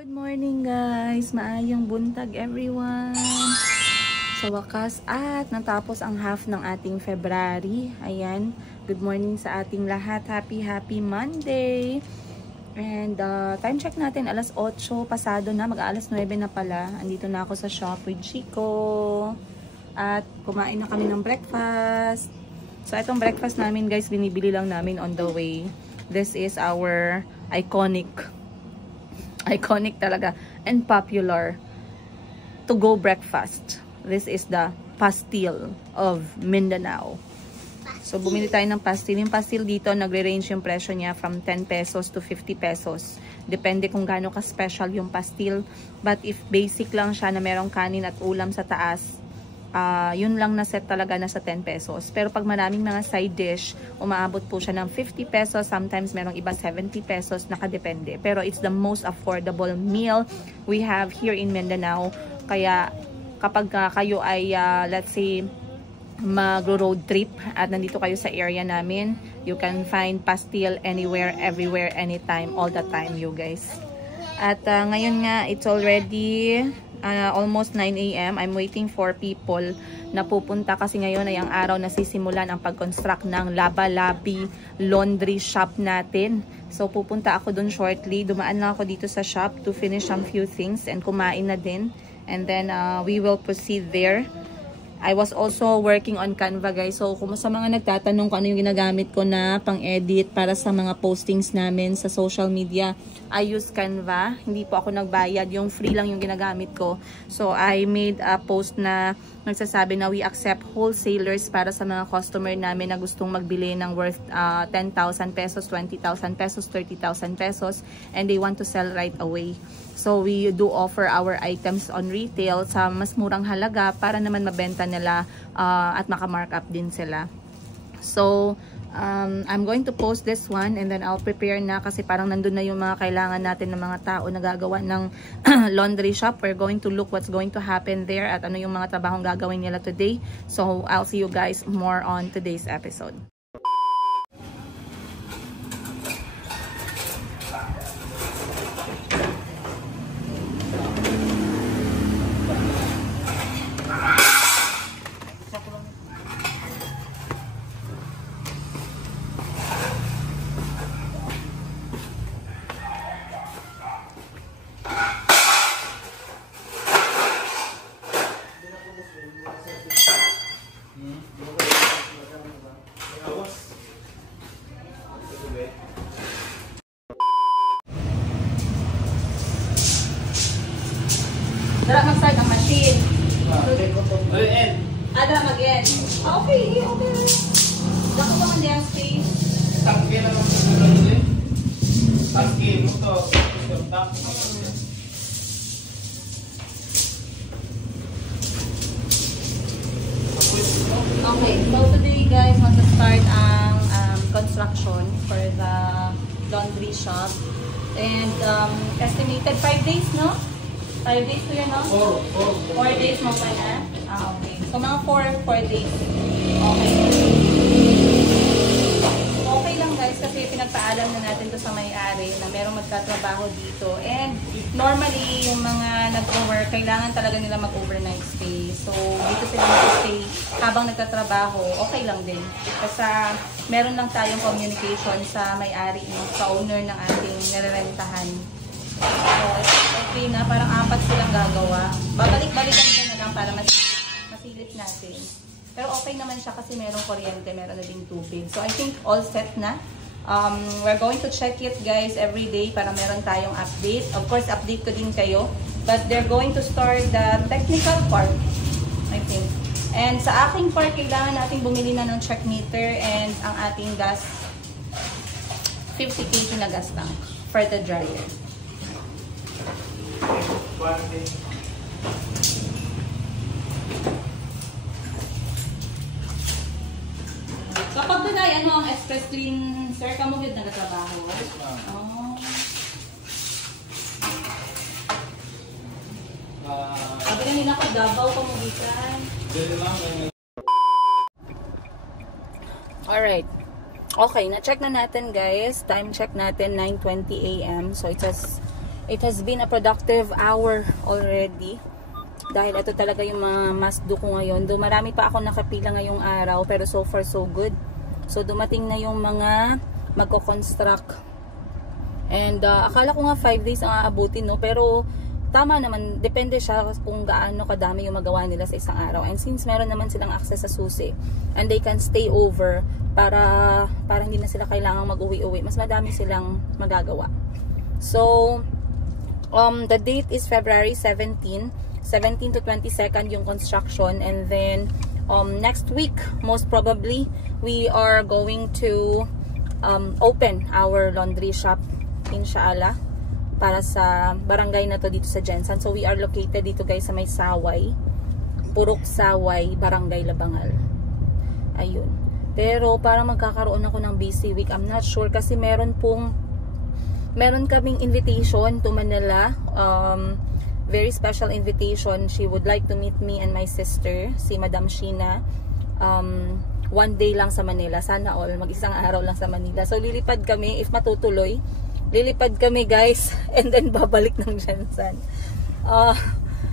Good morning guys! Maayong buntag everyone! Sa wakas at natapos ang half ng ating February. Ayan, good morning sa ating lahat. Happy Monday! And time check natin, alas 8 pasado na, mag-alas 9 na pala. Andito na ako sa shop with Chico. At kumain na kami ng breakfast. So itong breakfast namin guys, binibili lang namin on the way. This is our iconic talaga and popular to-go breakfast. This is the pastil of Mindanao. So bumili tayo ng pastil. Yung pastil dito, nagre-range yung presyo niya from 10 pesos to 50 pesos. Depende kung gaano ka-special yung pastil. But if basic lang siya na merong kanin at ulam sa taas, yun lang na set talaga na sa 10 pesos. Pero pag maraming mga side dish, umaabot po siya ng 50 pesos. Sometimes merong iba 70 pesos, nakadepende. Pero it's the most affordable meal we have here in Mindanao. Kaya kapag kayo ay let's say mag-road trip at nandito kayo sa area namin, you can find pastil anywhere, everywhere, anytime, all the time, you guys. At ngayon nga, it's already almost 9 AM. I'm waiting for people na pupunta kasi ngayon ay ang araw na sisimulan ang pag-construct ng Laba-Labi laundry shop natin. So pupunta ako dun shortly. Dumaan lang ako dito sa shop to finish some few things and kumain na din. And then we will proceed there. I was also working on Canva guys. So kung sa mga nagtatanong kung ano yung ginagamit ko na pang-edit para sa mga postings namin sa social media, I use Canva. Hindi po ako nagbayad. Yung free lang yung ginagamit ko. So I made a post na nagsasabi na we accept wholesalers para sa mga customer namin na gustong magbili ng worth 10,000 pesos, 20,000 pesos, 30,000 pesos and they want to sell right away. So we do offer our items on retail sa mas murang halaga para naman mabenta nila at maka-markup din sila. So I'm going to post this one and then I'll prepare na kasi parang nandun na yung mga kailangan natin ng mga tao na gagawa ng laundry shop. We're going to look what's going to happen there at ano yung mga trabahong gagawin nila today. So I'll see you guys more on today's episode. Dara mag-start ang machine. Dara mag-end. Okay. Dako pa man diyan space. Tangke na lang sa dito. Tangke mo to. Okay, so today guys, mag-start ang construction for the laundry shop. And estimated 5 days, no? 5 days to yun, no? 4 days mo pa na? Okay. So, mga 4 days. Okay. Okay lang guys, kasi pinagpaalam na natin to sa may-ari na merong magtatrabaho dito. And normally, yung mga nag-work, kailangan talaga nila mag-overnight stay. So, dito sila mag-stay habang nagtatrabaho, okay lang din. Kasi meron lang tayong communication sa may-ari, sa owner ng ating nirerentahan. So, okay na. Parang 4 silang gagawa. Babalik-balikan ko na lang para masilip natin. Pero okay naman siya kasi merong kuryente, meron na ding tubig. So, I think all set na. We're going to check it guys every day para meron tayong update. Of course, update ko din kayo. But they're going to start the technical part, I think. And sa aking part, kailangan natin bumili na ng check meter and ang ating gas, 50 kg na gas tank for the dryer. Kapag doon ano ang express clean, sir, kamuhid na nagtrabaho? Oh. Sabi na nila ko, Davao kamuhitan. Alright. Okay, na-check na natin guys. Time check natin, 9:20 AM. So, It has been a productive hour already. Dahil ito talaga yung mga must do ko ngayon. Though marami pa ako nakapila ngayong araw, pero so far so good. So dumating na yung mga magko-construct. And akala ko nga 5 days ang aabutin, no? Pero tama naman, depende siya kung gaano kadami yung magawa nila sa isang araw. And since meron naman silang access sa susi, and they can stay over para hindi na sila kailangang mag-uwi-uwi, mas madami silang magagawa. So the date is February 17 to 22nd yung construction, and then next week most probably we are going to open our laundry shop, inshallah, para sa barangay na to dito sa Jensan. So we are located dito guys sa may Saway, Purok Saway, Barangay Labangal. Ayun. Pero parang magkakaroon ako ng busy week, I'm not sure, kasi meron kaming invitation to Manila, very special invitation. She would like to meet me and my sister, si Madam Sheena, one day lang sa Manila. Sana all, mag-isang araw lang sa Manila. So lilipad kami, if matutuloy, lilipad kami guys, and then babalik ng Jensan.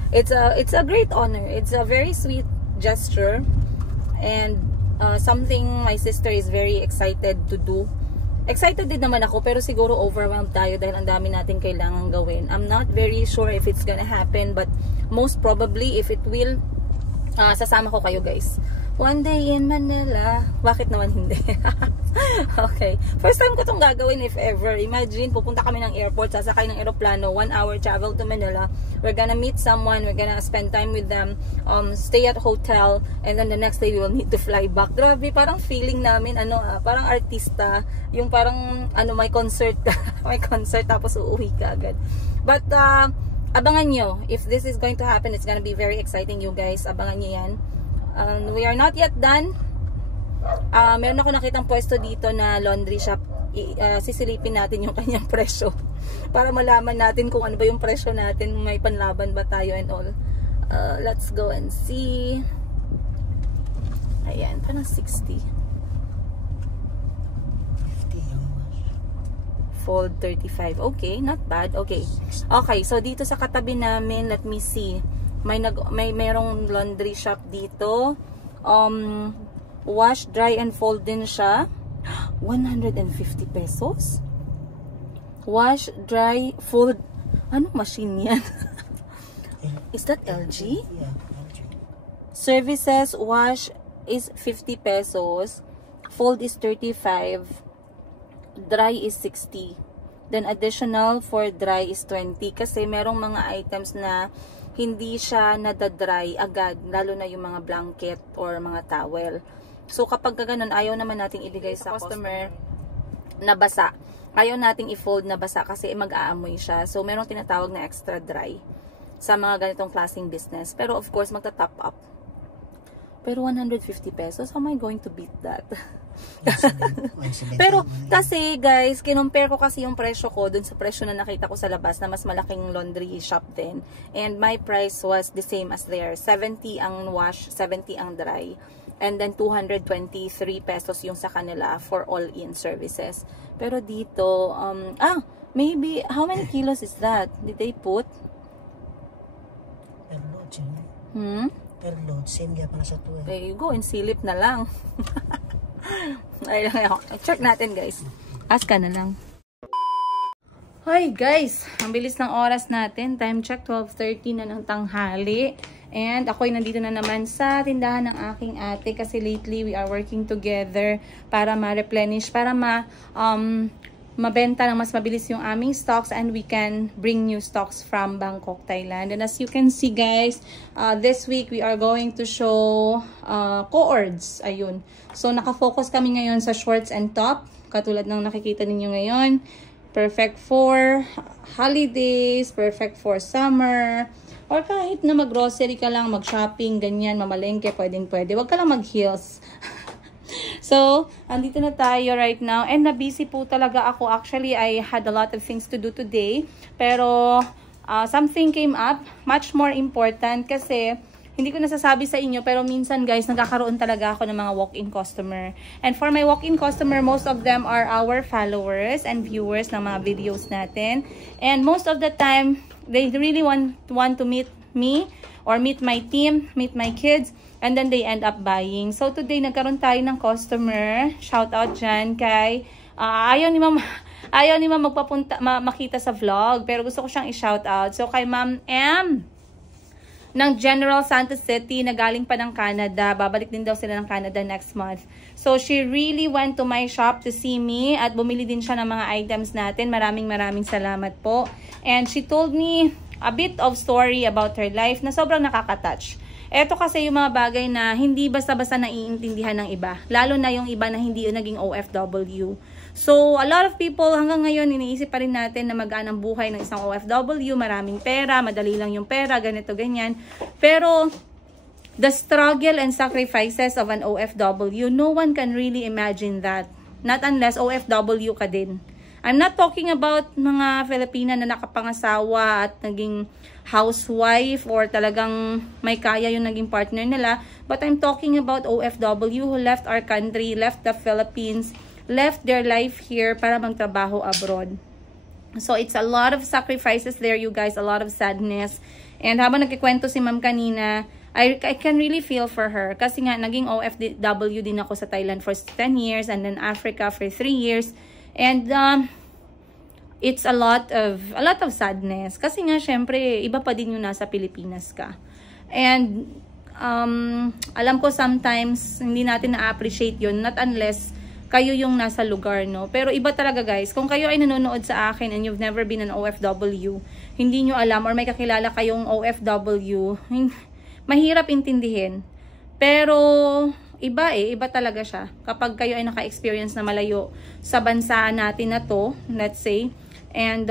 It's a great honor. It's a very sweet gesture, and something my sister is very excited to do. Excited din naman ako, pero siguro overwhelmed tayo dahil ang dami natin kailangan gawin. I'm not very sure if it's gonna happen, but most probably if it will, sasama ko kayo guys. One day in Manila. Bakit naman hindi? Okay. First time ko itong gagawin if ever. Imagine, pupunta kami ng airport, sasakay ng aeroplano, 1 hour travel to Manila. We're gonna meet someone, we're gonna spend time with them, stay at hotel, and then the next day we will need to fly back. Grabe, parang feeling namin, parang artista, yung parang, may concert ka, may concert tapos uuwi ka agad. But, abangan nyo. If this is going to happen, it's gonna be very exciting, you guys. Abangan nyo yan. We are not yet done. Meron ako nakitang pwesto dito na laundry shop. Sisilipin natin yung kanyang presyo para malaman natin kung ano ba yung presyo natin, may panlaban ba tayo and all. Let's go and see. Ayan, parang 60. Fold 35. Okay, not bad. Okay. Okay, so dito sa katabi namin, let me see. Merong laundry shop dito. Wash, dry, and fold din siya. 150 pesos. Wash, dry, fold. Anong machine yan? Is that LG? Yeah, LG. Services, wash is 50 pesos. Fold is 35. Dry is 60. Then additional for dry is 20. Kasi merong mga items na hindi siya nadadry agad, lalo na yung mga blanket or mga towel. So kapag ganun, ayaw naman nating ibigay sa customer na basa. Ayaw nating i-fold na basa kasi mag-aamoy siya. So merong tinatawag na extra dry sa mga ganitong klaseng business. Pero of course, magta-top up. Pero 150 pesos, how am I going to beat that? Pero kasi guys, kinumpare ko kasi yung presyo ko dun sa presyo na nakita ko sa labas na mas malaking laundry shop din, and my price was the same as there. 70 ang wash, 70 ang dry, and then 223 pesos yung sa kanila for all-in services. Pero dito maybe, how many kilos is that? Did they put? Per load, per load, same gaya pala sa tuwa. There you go, and silip na lang. Ay, check natin guys. Ask ka na lang. Hi guys, ang bilis ng oras natin. Time check, 12:30 na ng tanghali. And ako'y nandito na naman sa tindahan ng aking ate kasi lately we are working together para ma-replenish, para mabenta ng mas mabilis yung aming stocks, and we can bring new stocks from Bangkok, Thailand. And as you can see guys, this week we are going to show co-ords. Ayun. So nakafocus kami ngayon sa shorts and top, katulad ng nakikita ninyo ngayon. Perfect for holidays, perfect for summer, or kahit na mag-grocery ka lang, mag-shopping, ganyan, mamalengke, pwedeng-pwede. Huwag ka lang mag-heels. So, andito na tayo right now. And na-busy po talaga ako. Actually, I had a lot of things to do today. Pero, something came up, much more important, kasi hindi ko nasasabi sa inyo, pero minsan guys, nagkakaroon talaga ako ng mga walk-in customer. And for my walk-in customer, most of them are our followers and viewers ng mga videos natin. And most of the time, they really want to meet me or meet my team, meet my kids, and then they end up buying. So today, nagkaroon tayo ng customer. Shout out dyan kay, ayaw ni Ma'am makita sa vlog, pero gusto ko siyang i-shout out. So kay Ma'am M ng General Santos City, na galing pa ng Canada. Babalik din daw sila ng Canada next month. So, she really went to my shop to see me at bumili din siya ng mga items natin. Maraming salamat po. And she told me a bit of story about her life na sobrang nakaka-touch. Ito kasi yung mga bagay na hindi basta-basta naiintindihan ng iba. Lalo na yung iba na hindi naging OFW. So, a lot of people hanggang ngayon iniisip pa rin natin na magaan ang buhay ng isang OFW, maraming pera, madali lang yung pera, ganito, ganyan. Pero, the struggle and sacrifices of an OFW, no one can really imagine that. Not unless OFW ka din. I'm not talking about mga Filipina na nakapangasawa at naging housewife or talagang may kaya yung naging partner nila. But I'm talking about OFW who left our country, left the Philippines, left their life here para magtrabaho abroad. So, it's a lot of sacrifices there, you guys. A lot of sadness. And habang nagkikwento si Ma'am kanina, I can really feel for her. Kasi nga, naging OFW din ako sa Thailand for 10 years and then Africa for 3 years. And it's a lot of sadness. Kasi nga, syempre, iba pa din yung nasa Pilipinas ka. And alam ko sometimes, hindi natin na-appreciate yun. Not unless kayo yung nasa lugar, no? Pero iba talaga, guys. Kung kayo ay nanonood sa akin and you've never been an OFW, hindi nyo alam or may kakilala kayong OFW, mahirap intindihin. Pero, iba talaga siya. Kapag kayo ay naka-experience na malayo sa bansa natin na to, let's say, and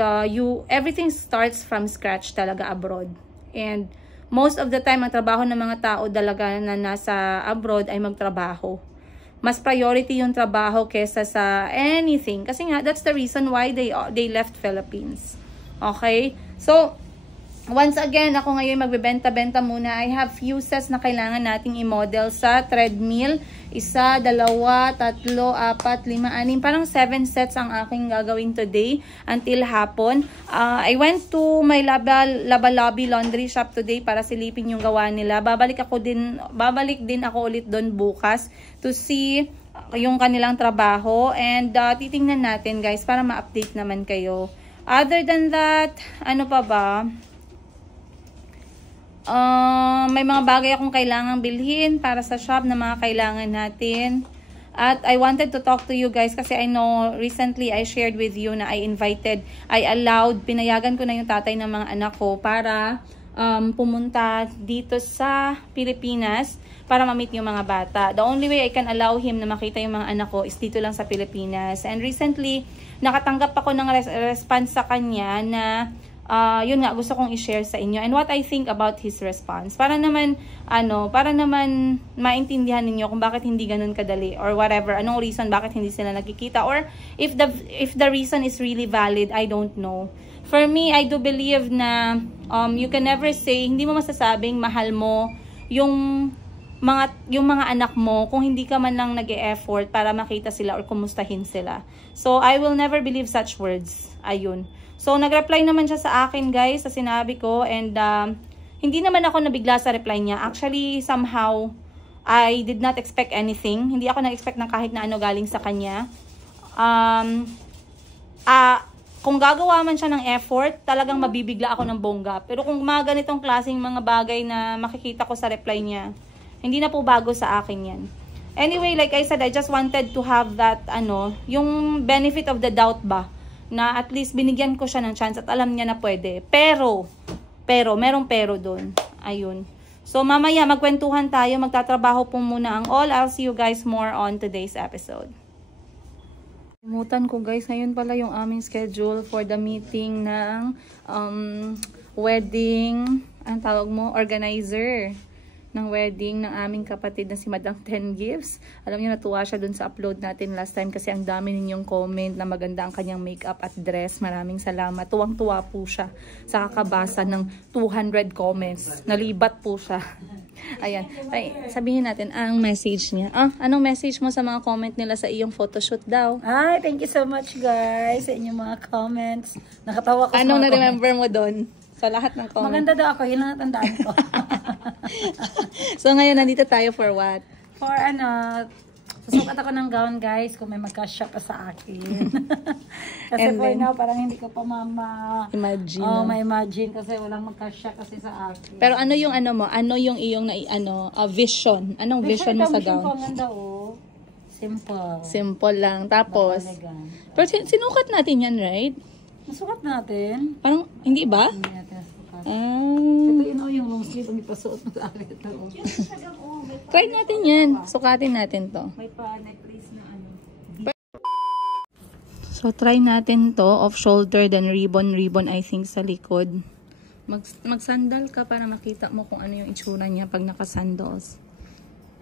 everything starts from scratch talaga abroad. And most of the time, ang trabaho ng mga tao talaga na nasa abroad ay magtrabaho. Mas priority yung trabaho kesa sa anything. Kasi nga, that's the reason why they left Philippines. Okay? So, once again, ako ngayon magbebenta-benta muna. I have fuses na kailangan nating i-model sa treadmill. 1, 2, 3, 4, 5, 6. Parang 7 sets ang aking gagawin today until hapon. I went to my Laba Lobby laundry shop today para silipin yung gawa nila. Babalik din ako ulit doon bukas to see yung kanilang trabaho. And titingnan natin, guys, para ma-update naman kayo. Other than that, ano pa ba? May mga bagay akong kailangang bilhin para sa shop na mga kailangan natin. At I wanted to talk to you guys kasi I know recently I shared with you na pinayagan ko na yung tatay ng mga anak ko para pumunta dito sa Pilipinas para ma-meet yung mga bata. The only way I can allow him na makita yung mga anak ko is dito lang sa Pilipinas. And recently, nakatanggap ako ng response sa kanya na yun nga, gusto kong i-share sa inyo and what I think about his response. Para naman maintindihan ninyo kung bakit hindi ganun kadali or whatever, anong reason bakit hindi sila nagkikita or if the reason is really valid, I don't know. For me, I do believe na you can never say, hindi mo masasabing mahal mo yung mga anak mo kung hindi ka man lang nag-e-effort para makita sila or kumustahin sila. So, I will never believe such words. Ayun. So, nag-reply naman siya sa akin, guys, sa sinabi ko. And, hindi naman ako nabigla sa reply niya. Actually, somehow, I did not expect anything. Hindi ako nag-expect ng kahit na ano galing sa kanya. Kung gagawa man siya ng effort, talagang mabibigla ako ng bongga. Pero kung mga ganitong klaseng mga bagay na makikita ko sa reply niya, hindi na po bago sa akin yan. Anyway, like I said, I just wanted to have that, yung benefit of the doubt ba? Na at least binigyan ko siya ng chance at alam niya na pwede. Pero, merong pero doon. Ayun. So, mamaya magkwentuhan tayo. Magtatrabaho po muna ang all. I'll see you guys more on today's episode. Limutan ko, guys. Ngayon pala yung aming schedule for the meeting ng wedding, ang tawag mo, organizer. ng wedding ng aming kapatid na si Madam 10 Gifts. Alam niyo, natuwa siya dun sa upload natin last time kasi ang dami ninyong comment na maganda ang kanyang makeup at dress. Maraming salamat. Tuwang-tuwa po siya sa kakabasa ng 200 comments. Nalibat po siya. Ayan. Ay, sabihin natin ang message niya. Anong message mo sa mga comment nila sa iyong photoshoot daw? Ay, thank you so much guys sa inyong mga comments. Nakatawa ko sa Anong mga na-remember mo doon? Sa lahat ng comment. Maganda daw ako, yun lang natandaan ko. So ngayon, nandito tayo for what? For susukat ako ng gown guys, kung may magkasya pa sa akin. Kasi And for then, now, parang hindi ko pa imagine. ma-imagine kasi walang magkasya kasi sa akin. Pero ano yung ano mo? Ano yung iyong vision? Anong vision mo sa Vision ko gown? ang ganda simple. Simple lang. Tapos, Elegant. pero sinukat natin yan, right? Nasukat natin. Parang, hindi ba? Hindi natin nasukat. Ah, Ito yung long sleeve ang ipasuot mo sa akin. try natin yan. Sukatin natin to. May pa-necklace na So, try natin to. Off-shoulder, then ribbon, I think, sa likod. Mag-sandal ka para makita mo kung ano yung itsura niya pag naka-sandals.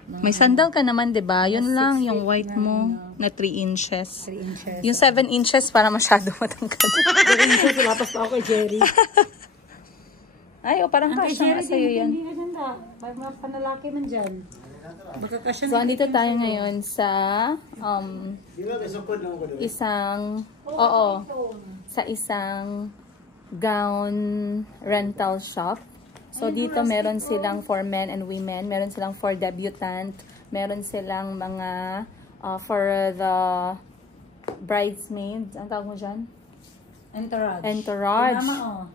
May sandal ka naman, 'di ba? Yun lang yung white mo na 3 inches. 3 inches. Yung 7 inches para masyado matangkad. 3 inches, lapas pa ako kay Jerry. Ay, parang kasya nga sa'yo yan. Hindi maganda. Parang mga panalaki man dyan. Baka kasya So, andito tayo ngayon sa isang gown rental shop. So, dito meron silang for men and women. Meron silang for debutant. Meron silang mga for the bridesmaids. Ang tawag mo dyan? Entourage. Entourage. Mama,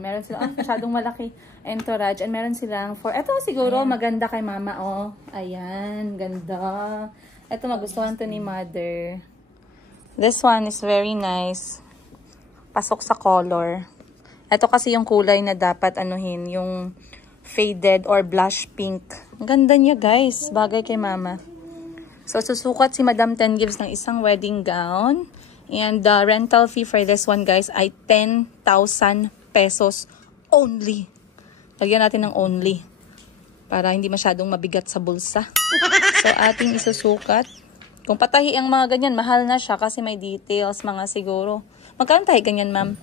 Meron silang, masyadong malaki. Entourage. And meron silang for, eto siguro maganda kay mama, Ayan, ganda. Eto magustuhan to ni mother. This one is very nice. Pasok sa color. Ito kasi yung kulay na dapat anuhin, yung faded or blush pink. Ang ganda niya guys, bagay kay mama. So susukat si Madam 10 Gifts ng isang wedding gown. And the rental fee for this one guys ay 10,000 pesos only. Lagyan natin ng only. Para hindi masyadong mabigat sa bulsa. So ating isusukat. Kung patahi ang mga ganyan, mahal na siya kasi may details, mga siguro. Magkano tayo ganyan ma'am?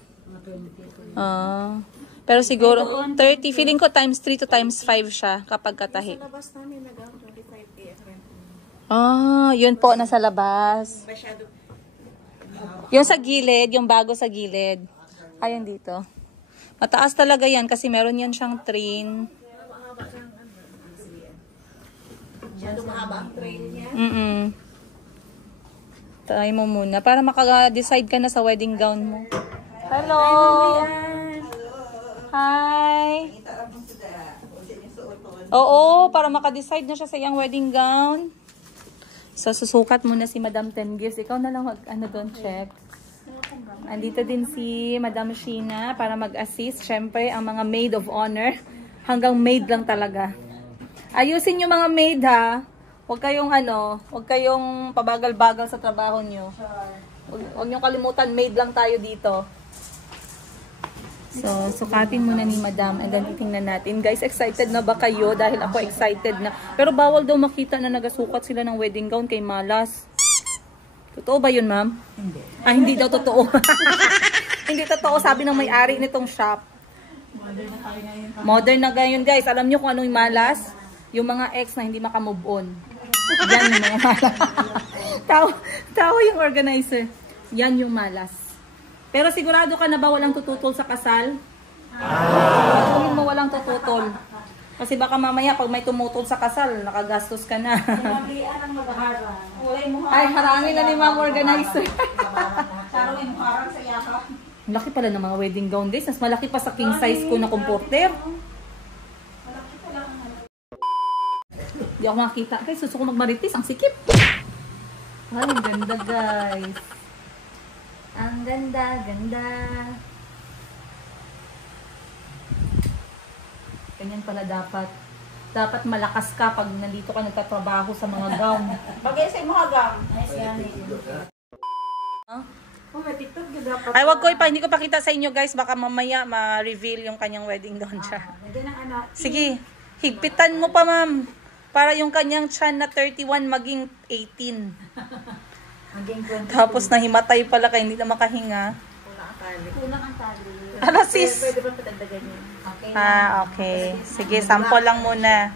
Pero siguro 30, feeling ko times 3 to times 5 siya kapag katahi. Sa labas namin nag 25 AFM. Yun po nasa labas. Yung sa gilid, yung bago sa gilid. Ayun dito. Mataas talaga yan kasi meron yan siyang train. Masyado mahaba ang train niya. Try mo muna para maka-decide ka na sa wedding gown mo. Hello! Hi! Oo, para maka-decide na siya sa iyang wedding gown. So, susukat muna si Madam 10 Gifts. Ikaw na lang doon, check. Andito din si Madam Sheena para mag-assist. Siyempre, ang mga maid of honor. Hanggang maid lang talaga. Ayusin yung mga maid ha. Huwag kayong pabagal-bagal sa trabaho nyo. Huwag nyo kalimutan, maid lang tayo dito. So, sukatin muna ni Madam and then titingnan natin. Guys, excited na ba kayo? Dahil ako excited na. Pero bawal daw makita na nagasukat sila ng wedding gown kay Malas. Totoo ba yun, ma'am? Hindi. Hindi daw totoo. Hindi totoo, sabi ng may-ari nitong shop. Modern na ngayon, guys. Alam nyo kung anong Malas? Yung mga ex na hindi makamove on. Yan yung mga Malas. Tawa yung organizer. Yan yung Malas. Pero sigurado ka na ba walang tututol sa kasal? Siguraduhin mo walang tututol. Kasi baka mamaya pag may tumutol sa kasal, nakagastos ka na. Ay, harangin na ni Ma'am Organizer. Laki pala ng mga wedding gown guys. Mas malaki pa sa king size ko na comforter. Hindi ako makakita. Guys, suso ko magmaritis. Ang sikip. Ay, ang ganda guys. Ang ganda, ganda. Ganyan pala dapat. Dapat malakas ka pag nandito ka nagtatrabaho sa mga gown. Bagay sa mga gown. Ay, wag ko hindi ko pakita sa inyo guys. Baka mamaya ma-reveal yung kanyang wedding gown siya. Sige. Higpitan mo pa, ma'am. Para yung kanyang tiyan na 31 maging 18. Tapos nahimatay pala kaya hindi na makahinga. Kulang ang tali. Ano, sis? Pwede ba patagdagan yun? Okay na. Ah, okay. Sige, sample lang muna.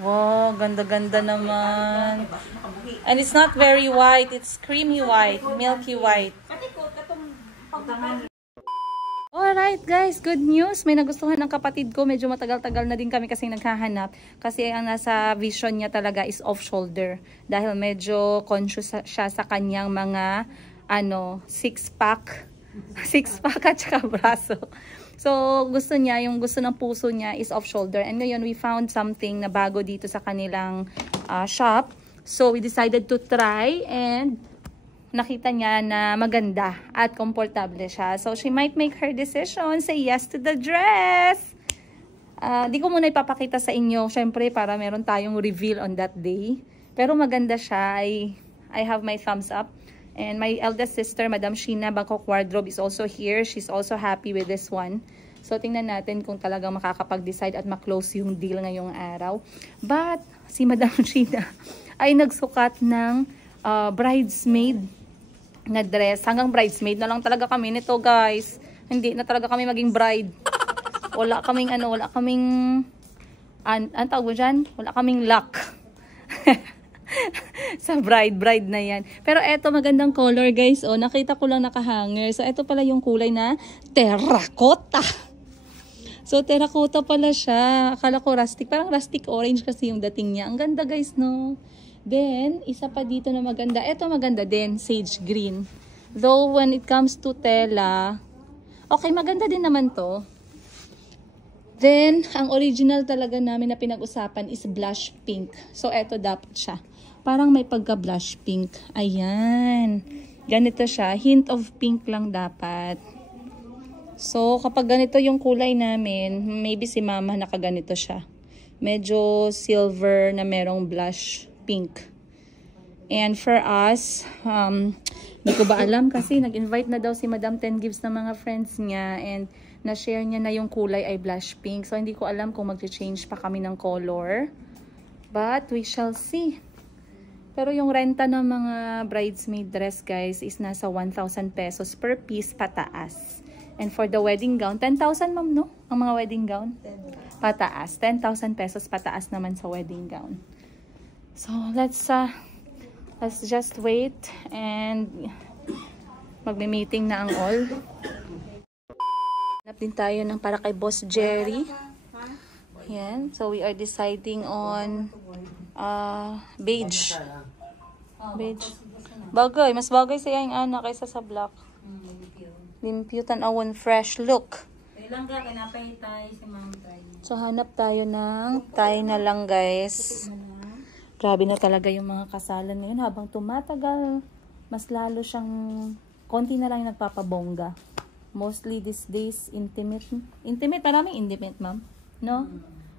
Wow, ganda-ganda naman. And it's not very white. It's creamy white, milky white. Alright guys, good news. May nagustuhan ng kapatid ko. Medyo matagal-tagal na din kami kasi naghahanap. Kasi ang nasa vision niya talaga is off-shoulder. Dahil medyo conscious siya sa kanyang mga six-pack. Six-pack at saka braso. So, gusto niya, yung gusto ng puso niya is off-shoulder. And ngayon, we found something na bago dito sa kanilang shop. So, we decided to try and nakita niya na maganda at komportable siya. So, she might make her decision, say yes to the dress. Di ko muna ipapakita sa inyo, syempre, para meron tayong reveal on that day. Pero maganda siya. I have my thumbs up. And my eldest sister, Madam Sheena Bangkok Wardrobe, is also here. She's also happy with this one. So, tingnan natin kung talagang makakapag-decide at maklose yung deal ngayong araw. But, si Madam Sheena ay nagsukat ng bridesmaid na dress. Hanggang bridesmaid na lang talaga kami nito, guys. Hindi na talaga kami maging bride. Wala kaming wala kaming ang tawag mo dyan? Wala kaming luck. Sa bride na yan. Pero eto magandang color, guys. Oh, nakita ko lang nakahanger. So eto pala yung kulay na terracotta. So terracotta pala siya. Akala ko rustic. Parang rustic orange kasi yung dating niya. Ang ganda, guys, no? Then, isa pa dito na maganda. Eto maganda din, sage green. Though when it comes to tela, okay, maganda din naman to. Then, ang original talaga namin na pinag-usapan is blush pink. So, eto dapat siya. Parang may pagka-blush pink. Ayan. Ganito siya. Hint of pink lang dapat. So, kapag ganito yung kulay namin, maybe si mama nakaganito siya. Medyo silver na merong blush pink. And for us, hindi ko ba alam kasi nag-invite na daw si Madam Ten Gives ng mga friends niya and na-share niya na yung kulay ay blush pink. So, hindi ko alam kung mag-change pa kami ng color. But, we shall see. Pero yung renta ng mga bridesmaid dress, guys, is nasa 1,000 pesos per piece pataas. And for the wedding gown, 10,000, ma'am, no? Ang mga wedding gown? Pataas. 10,000 pesos pataas naman sa wedding gown. So, let's just wait and magme-meeting na ang all. Hanap din tayo ng para kay Boss Jerry. Yan. So, we are deciding on beige. Beige. Bagay. Mas bagay sa yung ana kaysa sa black. Limpyo tanawon fresh look. Langga, kinapay tayo si Ma'am Tay. So, hanap tayo ng tie na lang, guys. Grabe na talaga yung mga kasalan ngayon. Habang tumatagal, mas lalo siyang konti na lang yung nagpapabongga. Mostly these days, intimate. Intimate, maraming intimate, ma'am. No?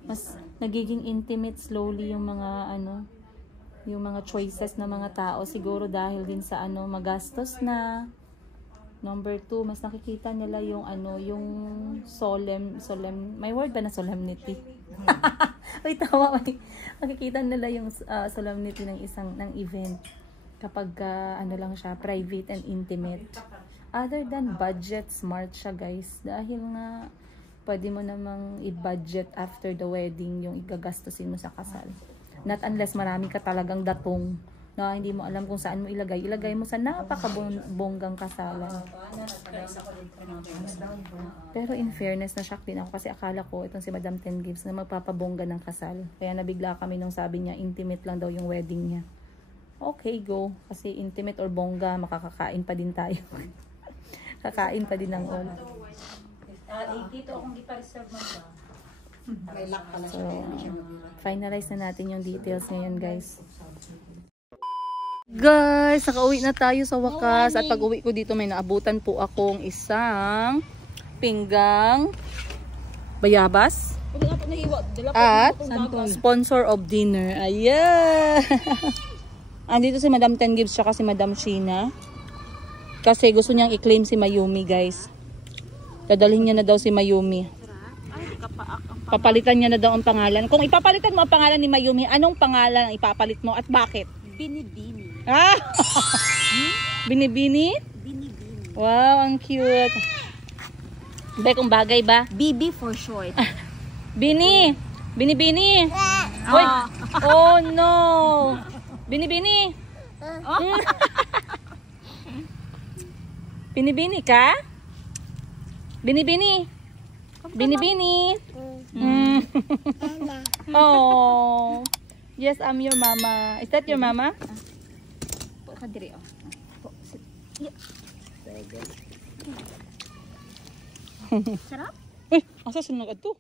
Mas nagiging intimate slowly yung mga yung mga choices ng mga tao. Siguro dahil din sa magastos na. Number 2, mas nakikita nila yung yung solemn, may word ba na solemnity? Uy, tawa, makikita nila yung solemnity ng ng event kapag lang siya, private and intimate. Other than budget, smart siya, guys. Dahil nga pwede mo namang i-budget after the wedding yung igagastusin mo sa kasal. Not unless marami ka talagang datong na hindi mo alam kung saan mo ilagay. Ilagay mo sa napakabonggang kasalan. Pero in fairness, na-shock din ako kasi akala ko itong si Madam Ten Gives na magpapabongga ng kasal. Kaya nabigla kami nung sabi niya intimate lang daw yung wedding niya. Okay, go. Kasi intimate or bongga, makakakain pa din tayo. Kakain pa din ng all. Dito akong ipa-reserve mo ba? So, finalize na natin yung details ngayon, guys. Guys, nakauwi na tayo sa wakas. At pag uwi ko dito, may naabutan po akong isang pinggang bayabas. At sponsor of dinner. Ayan! Andito si Madam Ten Gives siya kasi Madam Sheena. Kasi gusto niyang i-claim si Mayumi, guys. Dadalhin niya na daw si Mayumi. nakapaak ang Papalitan niya na daw ang pangalan. Kung ipapalitan mo ang pangalan ni Mayumi, anong pangalan ang ipapalit mo at bakit? binibini. Ah! Binibini? Binibini. Wow, ang cute. Bekong bagay ba? BB for short. Bini! Bini-bini! Hoy! Oh no! Bini-bini! Bini-bini ka? Bini-bini! Bini-bini! Mm. Oh! Yes, I'm your mama. Is that your mama? Po ka diri oh. Po. Very good. Sarap? Uy! Asa sunod to?